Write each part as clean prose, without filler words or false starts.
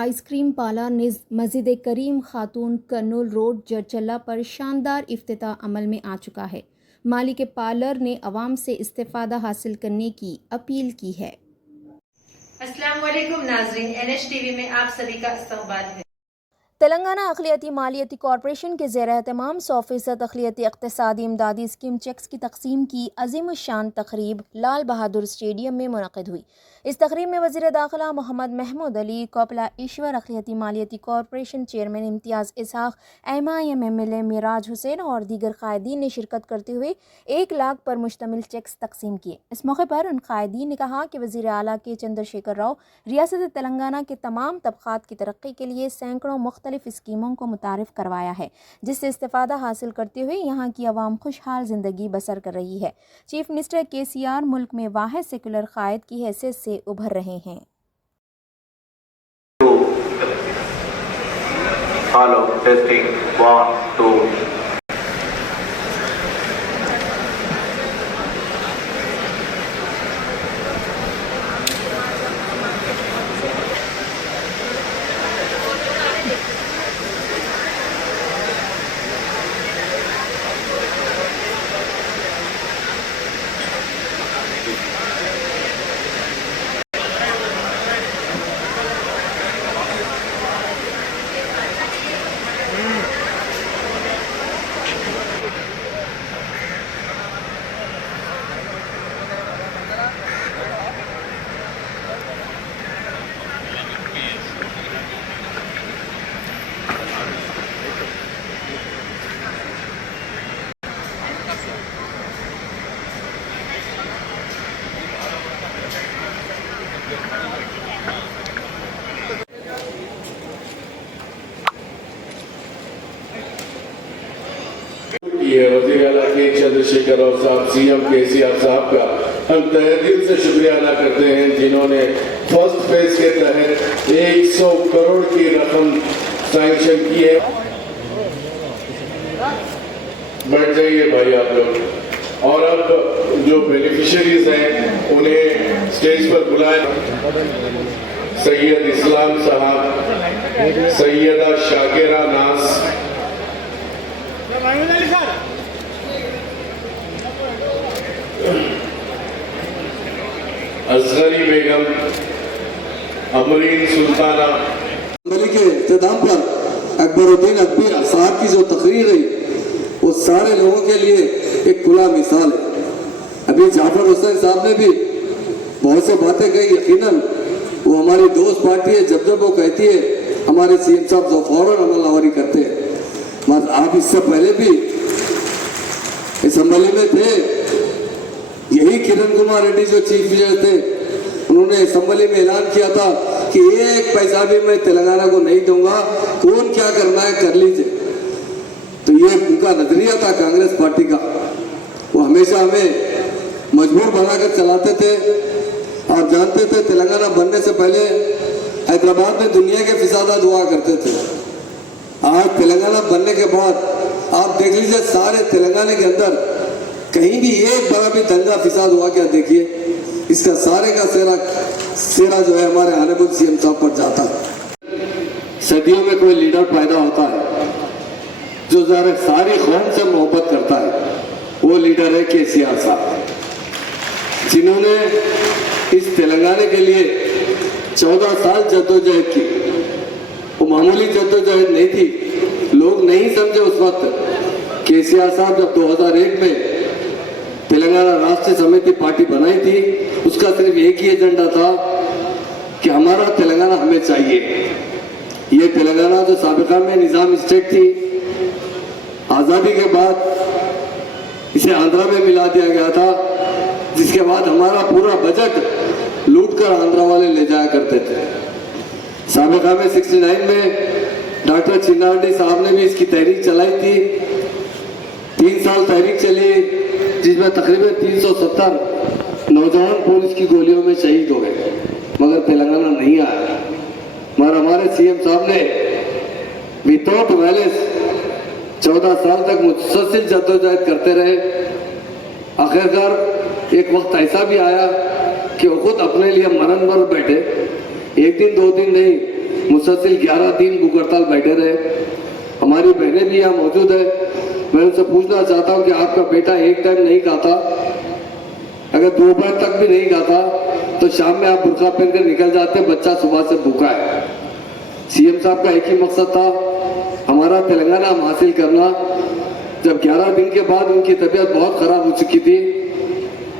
Ice cream parlour मस्जिद करीम खातून Kurnool road Jadcherla पर शानदार इफ्तिताह अमल में आ चुका है। मालिक पार्लर ने अवाम से इस्तेफादा हासिल करने की अपील की है। अस्सलाम वालेकुम नाज़रीन, NH TV में आप सभी का इस्तकबाल है। तेलंगाना अक़लियती मालियती कॉरपोरेशन के ज़ेर एहतमाम 100% अक़लियती इक़्तिसादी इमदादी स्कीम चेक्स की तक़सीम की अज़ीमुश्शान तक़रीब लाल बहादुर स्टेडियम में मुनक़िद हुई। इस तक़रीब में वज़ीर दाख़िला मोहम्मद महमूद अली, कोपला ईश्वर, अक़लियती मालियती कॉरपोरेशन चेयरमैन इम्तियाज़ इसहाक़, MIM MLA मिराज हुसैन और दीगर क़ायदीन ने शिरकत करते हुए 1 लाख पर मुश्तमिल चेक्स तक़सीम किए। इस मौके पर उन क़ायदीन ने कहा कि वज़ीर आला के चंद्रशेखर राव रियासत तेलंगाना के तमाम तबक़ात की तरक्की के लिए सैकड़ों मुख्तलिफ स्कीमों को मुतारिफ़ करवाया है, जिससे इस्तेफ़ादा हासिल करते हुए यहाँ की आवाम खुशहाल ज़िंदगी बसर कर रही है। चीफ मिनिस्टर KCR मुल्क में वाहिद सेकुलर क़ायद की हैसियत से उभर रहे हैं। Hello, testing, 1, 2. वज़ीर आला के चंद्रशेखर राव साहब, CM KCR साहब का हम तहे दिल से शुक्रिया अदा करते हैं, जिन्होंने फर्स्ट फेज के तहत 100 करोड़ की रकम सैंक्शन की है। बढ़ जाइए भाई आप लोग। और अब जो बेनिफिशियरीज हैं उन्हें स्टेज पर बुलाएं। सैयद इस्लाम साहब, सैयदा शाकिरा नास, असगरी बेगम, अमरीन सुल्ताना। के इख्तिताम पर अकबरुद्दीन अकबी साहब की जो तकरीर रही वो सारे लोगों के लिए एक खुला मिसाल है। अभी जाफर हुसैन साहब ने भी बहुत से बातें कही, यकीनन वो हमारी दोस्त पार्टी है। जब जब वो कहती है हमारे CM साहब जो फौरन अमलवारी करते हैं। आप इससे पहले भी असेंबली में थे, यही किरण कुमार रेड्डी जो चीफ मिनिस्टर थे, उन्होंने असेंबली में ऐलान किया था कि 1 पैसा भी मैं तेलंगाना को नहीं दूंगा, कौन क्या करना है कर लीजिए। तो ये उनका नजरिया था कांग्रेस पार्टी का। वो हमेशा हमें मजबूर बनाकर चलाते थे। आप जानते थे तेलंगाना बनने से पहले हैदराबाद में दुनिया के फिसादात हुआ करते थे। आज तेलंगाना बनने के बाद आप देख लीजिए सारे तेलंगाना के अंदर कहीं भी एक बड़ा भी दंगा फिसाद हुआ क्या, देखिए इसका सारे का सेरा जो है हमारे ऑनरेबल CM साहब पर जाता है। सदियों में कोई लीडर पैदा होता है जो जरा सारी कौम से मोहब्बत करता है, वो लीडर है KCR साहब, जिन्होंने इस तेलंगाना के लिए 14 साल जद्दोजहद की। वो मामूली जद्दोजहद नहीं थी, लोग नहीं समझे उस वक्त। KCR साहब जब 2001 में तेलंगाना राष्ट्रीय समिति पार्टी बनाई थी, उसका सिर्फ एक ही एजेंडा था कि हमारा तेलंगाना हमें चाहिए। ये तेलंगाना जो साबिका में निजाम स्टेट थी, आज़ादी के बाद इसे आंध्रा में मिला दिया गया था, जिसके बाद हमारा पूरा बजट लूट कर आंध्रा वाले ले जाया करते थे। साबिका में 69 में डॉक्टर चिन्नारेड्डी साहब ने भी इसकी तहरीक चलाई थी। 3 साल तहरीक चली, जिसमें तकरीबन 370 नौजवान पुलिस की गोलियों में शहीद हो गए, मगर तेलंगाना नहीं आया। मगर हमारे CM साहब ने विदाउट वायलेंस 14 साल तक मुसलसल जद्दोजहद करते रहे। आखिरकार एक वक्त ऐसा भी आया कि वो खुद अपने लिए मरण पर बैठे। 1 दिन 2 दिन नहीं, मुसलसिल 11 दिन भूख हड़ताल बैठे रहे। हमारी बहनें भी यहाँ मौजूद है। मैं उनसे पूछना चाहता हूँ कि आपका बेटा एक टाइम नहीं खाता, अगर दोपहर तक भी नहीं खाता तो शाम में आप बुर्का पहनकर निकल जाते, बच्चा सुबह से भूखा है। सीएम साहब का एक ही मकसद था, हमारा तेलंगाना हम हासिल करना। जब 11 दिन के बाद उनकी तबीयत बहुत खराब हो चुकी थी,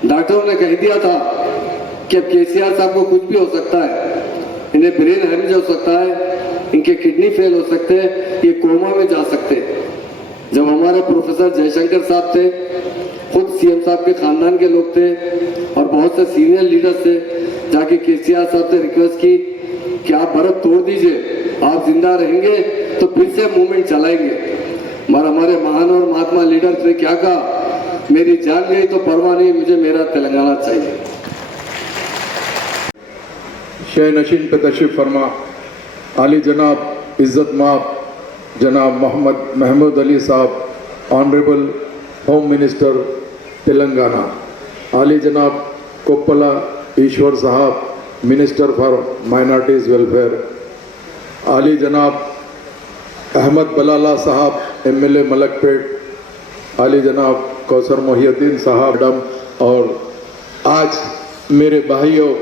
डॉक्टरों ने कह दिया था कि अब केसीआर साहब को कुछ भी हो सकता है, इन्हें ब्रेन हेमरेज हो सकता है, इनके किडनी फेल हो सकते हैं, ये कोमा में जा सकते हैं। जब हमारे प्रोफेसर जयशंकर साहब थे, खुद सीएम साहब के खानदान के लोग थे और बहुत से सीनियर लीडर्स थे, जाके केसीआर साहब से रिक्वेस्ट की कि आप भारत तोड़ दीजिए, आप जिंदा रहेंगे तो फिर से मूवमेंट चलाएंगे। मगर हमारे महान और महात्मा लीडर्स ने क्या कहा, मेरी जान गई तो परवाह नहीं, मुझे मेरा तेलंगाना चाहिए। शय नशीन पे तशरीफ फरमा आली जनाब इज़्ज़त माब जनाब मोहम्मद महमूद अली साहब, ऑनरेबल होम मिनिस्टर तेलंगाना, आली जनाब कोप्पला ईश्वर साहब, मिनिस्टर फॉर माइनॉरिटीज़ वेलफेयर, आली जनाब अहमद बलाला साहब, एमएलए मलकपेट, आली जनाब कौसर मोहिउद्दीन साहब डम, और आज मेरे भाइयों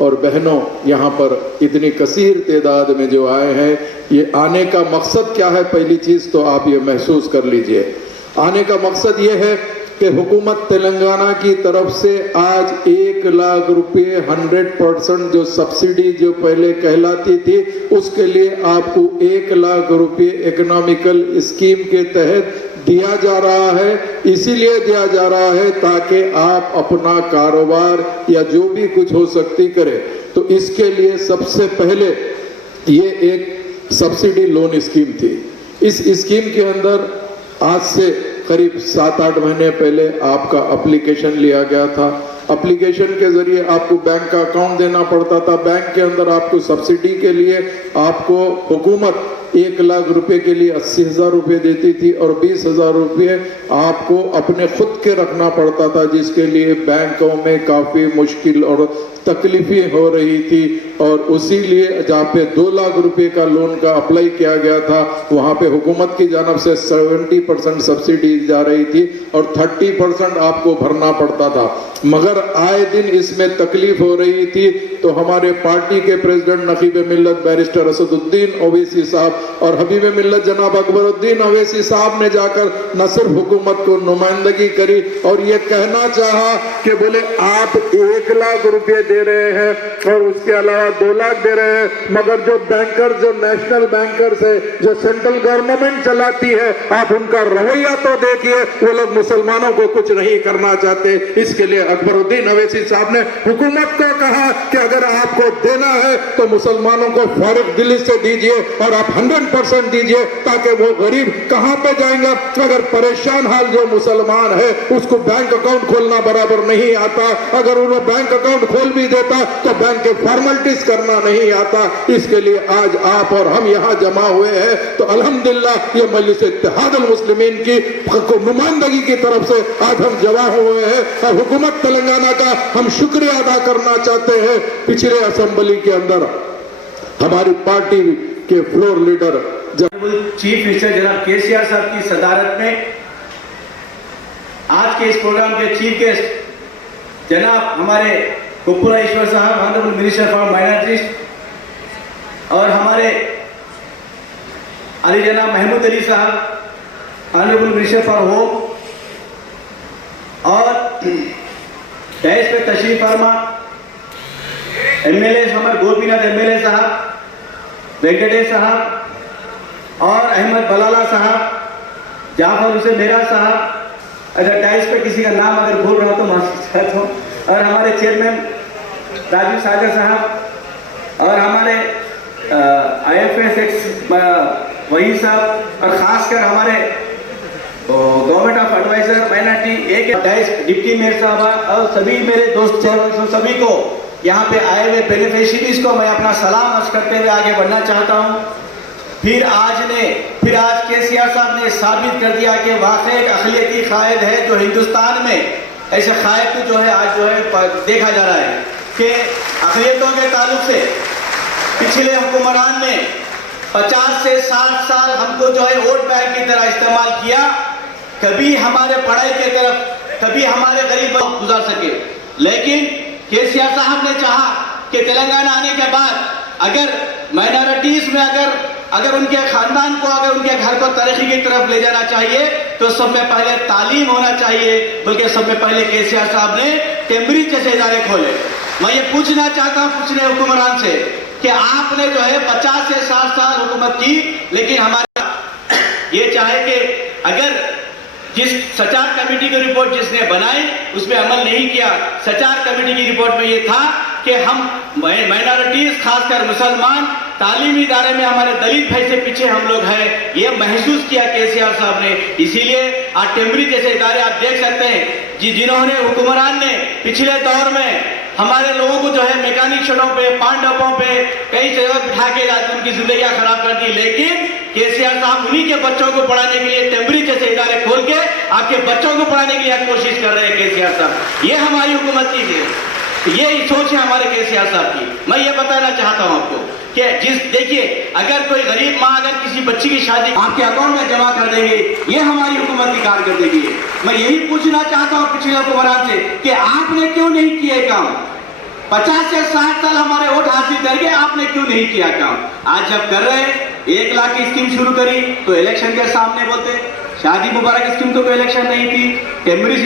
और बहनों यहाँ पर इतनी कसीर तादाद में जो आए हैं, ये आने का मकसद क्या है? पहली चीज़ तो आप ये महसूस कर लीजिए, आने का मकसद ये है कि हुकूमत तेलंगाना की तरफ से आज 1 लाख रुपये 100% जो सब्सिडी जो पहले कहलाती थी, उसके लिए आपको 1 लाख रुपये इकोनॉमिकल स्कीम के तहत दिया जा रहा है। इसीलिए दिया जा रहा है ताकि आप अपना कारोबार या जो भी कुछ हो सकती करें। तो इसके लिए सबसे पहले ये एक सब्सिडी लोन स्कीम थी। इस स्कीम के अंदर आज से करीब 7-8 महीने पहले आपका एप्लीकेशन लिया गया था। एप्लीकेशन के जरिए आपको बैंक का अकाउंट देना पड़ता था। बैंक के अंदर आपको सब्सिडी के लिए आपको हुकूमत 1 लाख रुपए के लिए 80,000 रुपये देती थी और 20,000 रुपये आपको अपने खुद के रखना पड़ता था, जिसके लिए बैंकों में काफ़ी मुश्किल और तकलीफें हो रही थी। और उसी लिए जहाँ पे 2 लाख रुपए का लोन का अप्लाई किया गया था, वहाँ पे हुकूमत की जानब से 70% सब्सिडी जा रही थी और 30% आपको भरना पड़ता था। मगर आए दिन इसमें तकलीफ हो रही थी, तो हमारे पार्टी के प्रेसिडेंट नकीब मिल्लत बैरिस्टर असदुद्दीन ओवैसी साहब और हबीब मिल्लत जनाब अकबरुद्दीन ओवैसी साहब ने जाकर न सिर्फ हुकूमत को नुमाइंदगी करी और ये कहना चाहा कि बोले आप 1 लाख रुपये दे रहे हैं और उसके अलावा 2 लाख दे रहे हैं, मगर जो बैंकर, जो नेशनल बैंकर्स है, जो सेंट्रल गवर्नमेंट चलाती है, आप उनका रवैया तो देखिए, वो लोग मुसलमानों को कुछ नहीं करना चाहते। इसके लिए अकबरुद्दीन ओवैसी साहब ने हुकूमत को कहा कि अगर आपको देना है तो मुसलमानों को फारिग दिली से दीजिए और आप 100% दीजिए, ताकि वो गरीब कहां पे जाएगा? अगर परेशान हाल जो मुसलमान है उसको बैंक अकाउंट खोलना बराबर नहीं आता, अगर उन्हें बैंक अकाउंट खोल भी देता तो बैंक के फॉर्मेलिटीज करना नहीं आता। इसके लिए आज आप और हम यहाँ जमा हुए हैं, तो अल्हम्दुलिल्लाह ये मजलिस इत्तेहादुल मुस्लिमीन की नुमाइंदगी की तरफ से आज हम जमा हुए हैं और हुकूमत तेलंगाना का हम शुक्रिया अदा करना चाहते हैं। पिछले असेंबली के अंदर हमारी पार्टी के फ्लोर लीडर चीफ मिनिस्टर जनाब केसीआर साहब की सदारत में आज के इस प्रोग्राम के चीफ गेस्ट जनाब हमारे कोप्पला ईश्वर साहब, ऑनरेबल मिनिस्टर फॉर माइनॉरिटीज, और हमारे अली जनाब महमूद अली साहब, ऑनरेबल मिनिस्टर फॉर होम, और डैश पे तशरीफ फरमा एमएलए हमारे गोपीनाथ एमएलए साहब, वेंकटेश साहब और अहमद बलाला साहब, जाफर हुसैन मेरा साहब, अगर टाइस पे किसी का नाम अगर भूल रहा हो तो माफी चाहता हूँ, और हमारे चेयरमैन राजीव सागर साहब और हमारे IFS वही साहब, और खासकर हमारे गवर्नमेंट ऑफ एडवाइजर माइनॉरिटी एक डिप्टी मेयर साहब और सभी मेरे दोस्त चेयरमैन, सभी को यहाँ पे आए हुए बेनिफिशियरीज को मैं अपना सलाम अर्ज करते हुए आगे बढ़ना चाहता हूँ। फिर आज केसीआर साहब ने साबित कर दिया कि वाकई एक अक़लियती कायद है जो हिंदुस्तान में ऐसे कायद को जो है आज जो है देखा जा रहा है कि अक़लियतों के ताल्लुक से पिछले हुक्मरान ने 50 से 60 साल हमको जो है वोट बैंक की तरह इस्तेमाल किया, कभी हमारे पढ़ाई की तरफ, कभी हमारे गरीब गुजार सके। लेकिन केसीआर साहब ने चाहा कि तेलंगाना आने के बाद अगर माइनॉरिटीज में अगर उनके खानदान को, अगर उनके घर को तरक्की की तरफ ले जाना चाहिए तो सब में पहले तालीम होना चाहिए, बल्कि सब में पहले केसीआर साहब ने कैम्ब्रिज जैसे इदारे खोले। मैं ये पूछना चाहता हूँ पिछले हुक्मरान से कि आपने जो है 50 से 60 साल हुकूमत की, लेकिन हमारे ये चाहे कि अगर जिस सचार कमेटी की रिपोर्ट जिसने बनाई उसमें अमल नहीं किया। सचार कमेटी की रिपोर्ट में ये था कि हम माइनॉरिटीज, खासकर मुसलमान, तालीमी इदारे में हमारे दलित भाई से पीछे हम लोग हैं, ये महसूस किया केसीआर साहब ने। इसीलिए आज कैम्ब्रिज जैसे इदारे आप देख सकते हैं जिन्होंने हुक्मरान ने पिछले दौर में हमारे लोगों को जो है मैकेनिक शड़ों पे, पान डब्बों पे कई जगह बिठा के उनकी जिंदगियां खराब कर दी। लेकिन केसीआर साहब उन्हीं के बच्चों को पढ़ाने के लिए कैम्ब्रिज जैसे इदारे खोल के आपके बच्चों को पढ़ाने के लिए कोशिश कर रहे हैं केसीआर साहब। ये हमारी हुकूमत की है, ये सोच है हमारे केसीआर साहब की। मैं ये बताना चाहता हूं आपको कि देखिए, अगर कोई गरीब माँ अगर किसी बच्ची की शादी आपके अकाउंट में जमा कर देंगे, ये हमारी हुकूमत की कारकर्दगी है। मैं यही पूछना चाहता हूँ पिछले हुक्मरान से कि आपने क्यों नहीं किए काम? 50 से 60 साल हमारे वोट हासिल करके आपने क्यों नहीं किया काम? आज जब कर रहे हैं, 1 लाख की स्कीम शुरू करी तो इलेक्शन के सामने बोलते, शादी मुबारक स्कीम तो कोई इलेक्शन नहीं थी, कैम्ब्रिज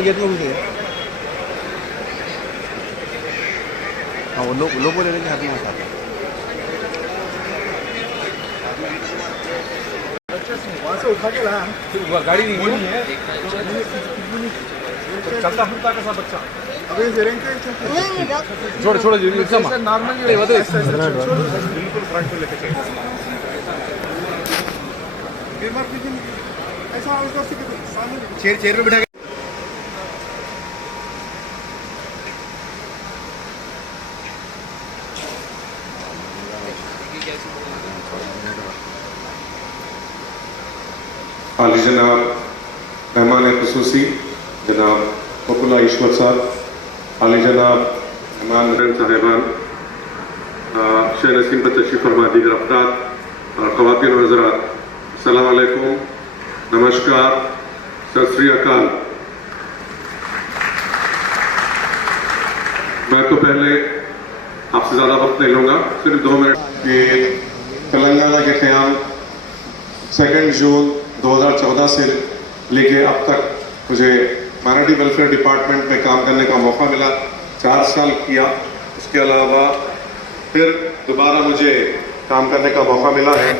गेट में घुसे हाँ वो लोग बोले कि हाथ में उठाते वहाँ से उठा के लाया, फिर गाड़ी नहीं है, चलता फिरता कैसा बच्चा छोड़ छोड़ नॉर्मल बिल्कुल फ्रंट पे लेके चाहिए चेयर पे बिठा आली जनाब मेहमान खुसूसी जनाब फकुला ईश्वर साहब, आली जनाब मेहमान साहिबान, शेर नसीम पर तशरीफ फरमा दीगर अफराद और ख़वातीन और हज़रात, अस्सलाम वालेकुम, नमस्कार, सत श्री अकाल। मैं तो पहले आपसे ज़्यादा वक्त नहीं लूँगा, सिर्फ 2 मिनट। कि तेलंगाना के क़याम 2 जून 2014 से लेके अब तक मुझे माइनॉरिटी वेलफेयर डिपार्टमेंट में काम करने का मौका मिला, 4 साल किया। उसके अलावा फिर दोबारा मुझे काम करने का मौका मिला है,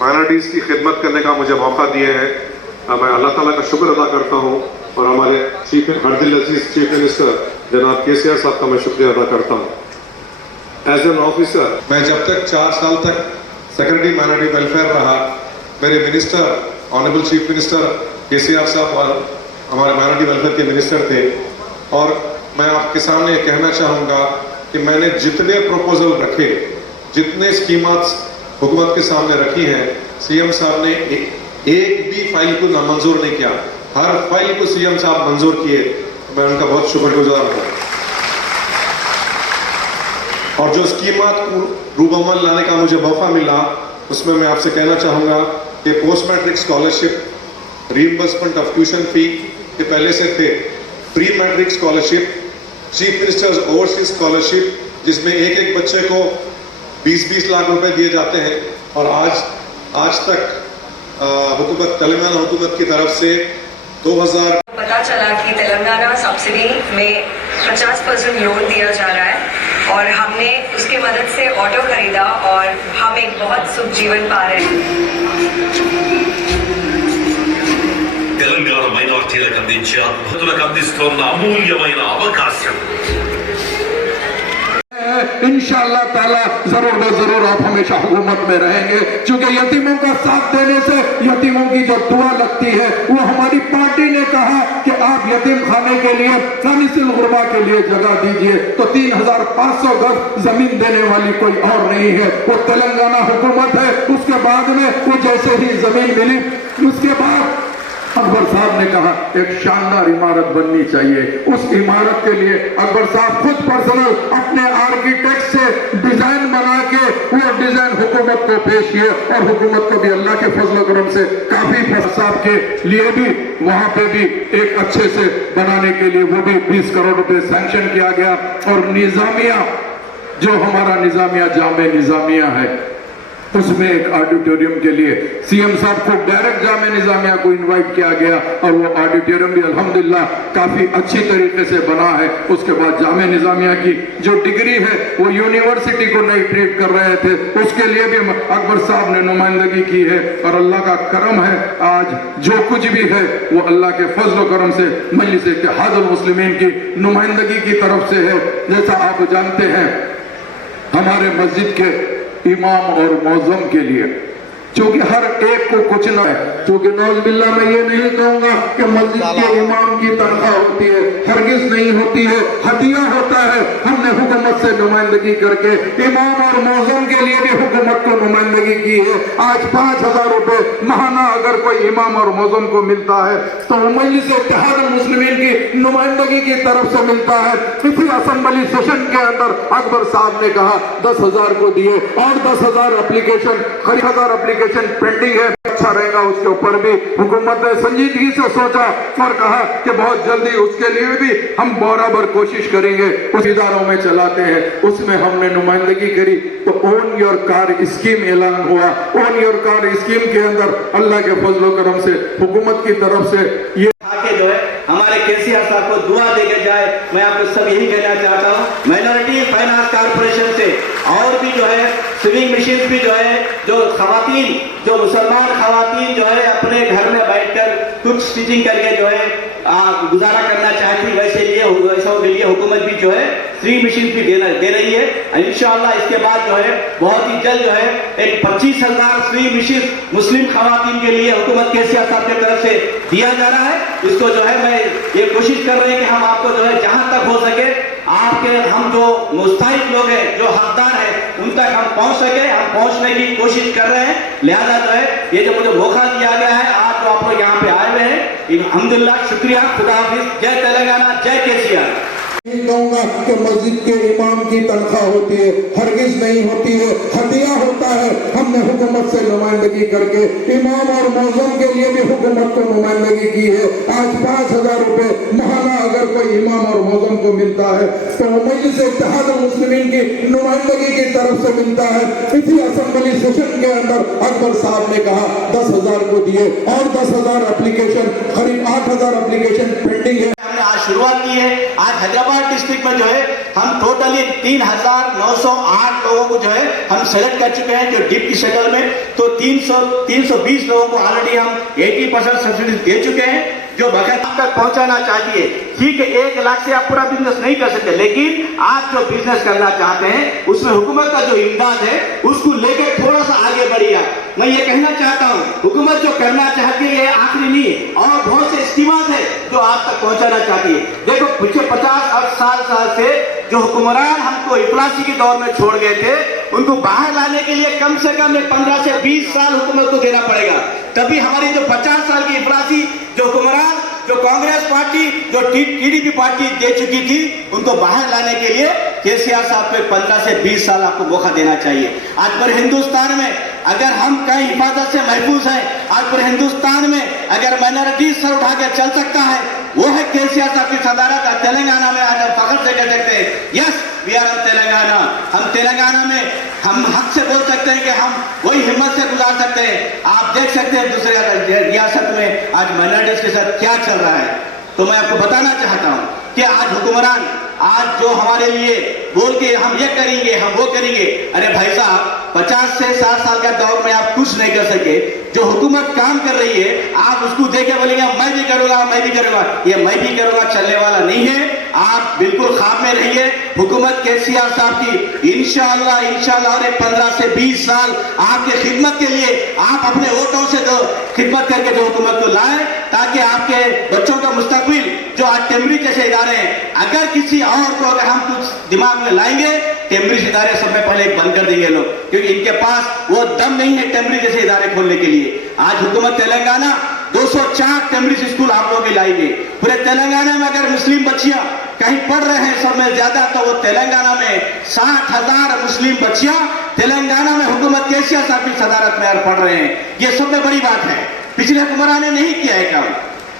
माइनॉरिटीज़ की खिदमत करने का मुझे मौका दिए हैं। मैं अल्लाह ताला का शुक्र अदा करता हूँ और हमारे हरदिल अजीज चीफ मिनिस्टर जनाब केसीआर साहब का मैं शुक्रिया अदा करता हूँ। एज एन ऑफिसर मैं जब तक 4 साल तक सेक्रेटरी माइनॉरिटी वेलफेयर रहा, मेरे minister honourable chief minister KCR साहब और हमारे माइनॉरिटी वेलफेयर के मिनिस्टर थे। और मैं आपके सामने कहना चाहूँगा कि मैंने जितने प्रपोजल रखे, जितने स्कीमात हुकूमत के सामने रखी हैं, सीएम साहब ने एक भी फाइल को नामंजूर नहीं किया, हर फाइल को सीएम साहब मंजूर किए। मैं उनका बहुत शुक्रगुजार हूँ। और जो स्कीमात को रूबअमल लाने का मुझे मौका मिला, उसमें मैं आपसे कहना चाहूँगा कि post matric scholarship, reimbursement of tuition fee के पहले से थे, pre matric scholarship, chief minister's overseas scholarship जिसमें एक बच्चे को 20-20 लाख रुपए दिए जाते हैं। और आज तक हुकूमत, तेलंगाना हुकूमत की तरफ से 2000 पता चला कि तेलंगाना सब्सिडी में 50% लोन दिया जा रहा है और हमने उसके मदद से ऑटो खरीदा और हम एक बहुत सुख जीवन पा रहे हैं। తెలంగాణ మైనార్టీలకు అందించే అద్భుతులకు అందిస్తున్న అమూల్యమైన అవకాశం इंशाअल्लाह ताला जरूर व जरूर आप हमेशा हुकूमत में रहेंगे, क्योंकि यतीमों का साथ देने से यतीमों की जो दुआ लगती है वो हमारी पार्टी ने कहा कि आप यतीम खाने के लिए कानिसिल गुरबा के लिए जगह दीजिए, तो 3500 गज जमीन देने वाली कोई और नहीं है, वो तेलंगाना हुकूमत है। उसके बाद में वो जैसे ही जमीन मिली उसके बाद अकबर साहब ने कहा एक शानदार इमारत बननी चाहिए। उस इमारत के लिए अकबर साहब खुद पर्सनल अपने आर्किटेक्ट से डिजाइन बना के वो डिजाइन हुकूमत को पेश किए और हुकूमत को भी अल्लाह के फजल करम से काफी साहब के लिए भी वहां पे भी एक अच्छे से बनाने के लिए वो भी 20 करोड़ रुपए सैंक्शन किया गया। और निजामिया जो हमारा निजामिया जामे निजामिया है उसमें एक ऑडिटोरियम के लिए सीएम साहब को डायरेक्ट जामे निजामिया को इनवाइट किया गया और वो ऑडिटोरियम भी अल्हम्दुलिल्लाह काफी अच्छी तरीके से बना है। उसके बाद जामे निजामिया की जो डिग्री है वो यूनिवर्सिटी को नहीं ट्रीट कर रहे थे, उसके लिए भी अकबर साहब ने नुमाइंदगी की है और अल्लाह का करम है आज जो कुछ भी है वो अल्लाह के फजल करम से मजलिस इत्तेहादुल मुस्लिमीन की नुमाइंदगी की तरफ से है। जैसा आप जानते हैं हमारे मस्जिद के इमाम और मौजम के लिए क्योंकि हर एक को कुछ ना है, क्योंकि नौज़बिल्लाह मैं ये नहीं कहूंगा कि मस्जिद के इमाम की तनख्वाह होती है, हरगिज नहीं होती है, हदिया होता है। हमने हुकूमत से नुमाइंदगी करके इमाम और मौजम के लिए भी हुकूमत को नुमाइंदगी की है। आज 5000 रुपए महाना अगर कोई इमाम और मौजम को मिलता है तो मजलिस इत्तेहादुल मुस्लिमीन की नुमाइंदगी की तरफ से मिलता है। इसी असेंबली सेशन के अंदर अकबर साहब ने कहा 10,000 को दिए और 10,000 एप्लीकेशन 1000 एप्लीकेशन पेंडिंग है। अच्छा रहेगा उसके ऊपर भी हुकूमत ने संजीदगी से सोचा और कहा कि बहुत जल्दी उसके लिए भी हम बराबर कोशिश करेंगे। उस इदारों में चलाते हैं उसमें हमने नुमाइंदगी करी तो ओन योर कार स्कीम ऐलान हुआ। ओन योर कार स्कीम के अंदर अल्लाह के फजल करम से हुकूमत की तरफ से ये आके जो है हमारे केसीआर साहब को दुआ देके जाए। मैं आपको सब यही कहना चाहता हूँ माइनॉरिटी फाइनेंस कारपोरेशन से और भी जो है स्विंग मशीन भी जो है जो खवातीन जो मुसलमान खवातीन जो है अपने घर में बैठकर कुछ स्टिचिंग करके जो है गुजारा करना चाहती वैसों के लिए हुकूमत भी जो है फ्री मशीन भी दे रही है। इंशाअल्लाह इसके बाद जो है बहुत ही जल्द जो है एक 25,000 फ्री मशीन मुस्लिम खवातीन के लिए हुकूमत केसीआर साहब की तरफ से दिया जा रहा है। इसको जो है मैं ये कोशिश कर रहे हैं कि हम आपको जो है जहां तक हो सके आपके हम जो मुस्तहिक लोग हैं जो हकदार हैं उन तक हम पहुंच सके, हम पहुंचने की कोशिश कर रहे हैं। लिहाजा जो है ये जो मुझे मौका दिया गया है आज जो आप लोग यहाँ पे आए हुए हैं अल्हम्दुलिल्लाह शुक्रिया। खुदा हाफिज। जय तेलंगाना जय केसीआर। नहीं कहूंगा कि मस्जिद के इमाम की तनख्वाह होती है, हरगिज नहीं होती है, हदिया होता है। हमने हुकूमत से नुमाइंदगी करके इमाम और मौजम के लिए भी हुकूमत को नुमाइंदगी की है। आज 5,000 रुपए महाना अगर कोई इमाम और मौजम को मिलता है तो मजलिस इत्तेहादुल मुस्लिमीन की नुमाइंदगी की तरफ से मिलता है। इसी असेंबली सेशन के अंदर अकबर साहब ने कहा 10,000 को दिए और 10,000 एप्लीकेशन करीब 8,000 एप्लीकेशन पेंडिंग है। हमने आज शुरुआत की है। आज हैदराबाद डिस्ट्रिक्ट में जो है हम टोटली 3,908 लोगों को जो है हम सेलेक्ट कर चुके हैं जो डिप की शक्ल में। तो 320 लोगों को ऑलरेडी हम 80% सब्सिडी दे चुके हैं जो बगैर तक पहुंचाना चाहिए। ठीक है 1 लाख से आप पूरा बिजनेस नहीं कर सकते, लेकिन आप जो बिजनेस करना चाहते हैं उसमें हुकूमत का जो इमदाद है उसको लेकर थोड़ा सा आगे बढ़िए। मैं ये कहना चाहता हूँ हुकूमत जो करना चाहती है आखिरी नहीं और बहुत से स्कीमात है जो आप तक पहुंचाना चाहती है। देखो पिछले 50 साल से जो हुक्मरान हमको इफलासी के दौर में छोड़ गए थे उनको बाहर लाने के लिए कम से कम 15 से 20 साल हुकूमत को देना पड़ेगा। तभी हमारी जो 50 साल की इफलासी जो हुक्मरान जो कांग्रेस पार्टी जो टीडीपी पार्टी दे चुकी थी उनको बाहर लाने के लिए केसीआर साहब को 15 से 20 साल आपको मौका देना चाहिए। आज पूरे हिंदुस्तान में अगर हम कहीं हिफाजत से महफूज हैं, आज पूरे हिंदुस्तान में अगर माइनॉरिटी सर उठा के चल सकता है वो है केसीआर साहब की सदारत। तेलंगाना में आज हम फख्र से कह सकते हैं यस वी आर तेलंगाना। हम तेलंगाना में हम हक से बोल सकते हैं कि हम वही हिम्मत से गुजार सकते हैं। आप देख सकते हैं दूसरे रियासत में आज माइनॉरिटीज के साथ क्या चल रहा है। तो मैं आपको बताना चाहता हूं कि आज हुक्मरान आज जो हमारे लिए बोल के हम ये करेंगे हम वो करेंगे, अरे भाई साहब 50 से 60 साल का दौर में आप कुछ नहीं कर सके। जो हुकूमत काम कर रही है आप उसको देखे बोलेंगे मैं भी करूंगा मैं भी करूंगा, ये मैं भी करूंगा चलने वाला नहीं है। आप बिल्कुल ख्वाब में रहिए। हुकूमत केसीआर साहब की इंशाअल्लाह और 15 से 20 साल आपके खिदमत के लिए आप अपने वोटों से तो खिदमत करके जो हुकूमत को लाए, ताकि आपके बच्चों का मुस्तकबिल जो आज टेम्बरी जैसे इदारे हैं, अगर किसी और को अगर हम कुछ दिमाग में लाएंगे, टेम्बरी इदारे सब में पहले बंद कर देंगे लोग, क्योंकि इनके पास वो दम नहीं है टेम्बरी जैसे इदारे खोलने के लिए। आज हुकूमत तेलंगाना 204 टेम्बरी स्कूल आप लोग लाएंगे। पूरे तेलंगाना में अगर मुस्लिम बच्चियां कहीं पढ़ रहे हैं सब में ज्यादा, तो वो तेलंगाना में 60,000 मुस्लिम बच्चियां तेलंगाना में हुकूमत केसीआर साहब की सदारत में पढ़ रहे हैं। ये सब में बड़ी बात है, पिछले हुक्मरान ने नहीं किया है काम।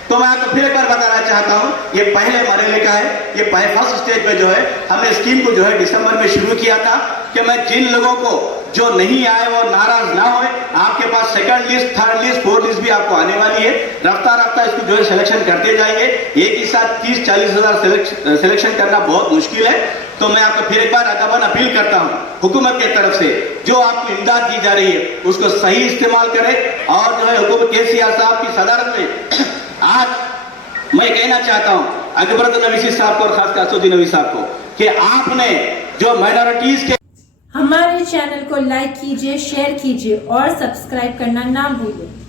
तो मैं आपको फिर एक बार बताना चाहता हूं, ये पहले मरहले का है। ये फर्स्ट स्टेज पे जो है हमने स्कीम को जो है दिसंबर में शुरू किया था कि मैं जिन लोगों को जो नहीं आए वो नाराज ना होए, आपके पास second list, third list, fourth list भी आपको आने वाली है। रफ्ता रफ्ता इसको जो है सिलेक्शन करते जाएंगे। एक ही साथ 30-40 हजार सिलेक्शन करना बहुत मुश्किल है। तो मैं आपको फिर एक बार अदबन अपील करता हूं हुकूमत की तरफ से, जो आपको इमदाद दी जा रही है उसको सही इस्तेमाल करें। और जो है हुकूमत केसीआर साहब की सदारत में आज मैं कहना चाहता हूं अकबर नवीसी साहब को और खासकर असदुद्दीन नवी साहब को कि आपने जो माइनॉरिटीज के हमारे चैनल को लाइक कीजिए, शेयर कीजिए और सब्सक्राइब करना ना भूलें।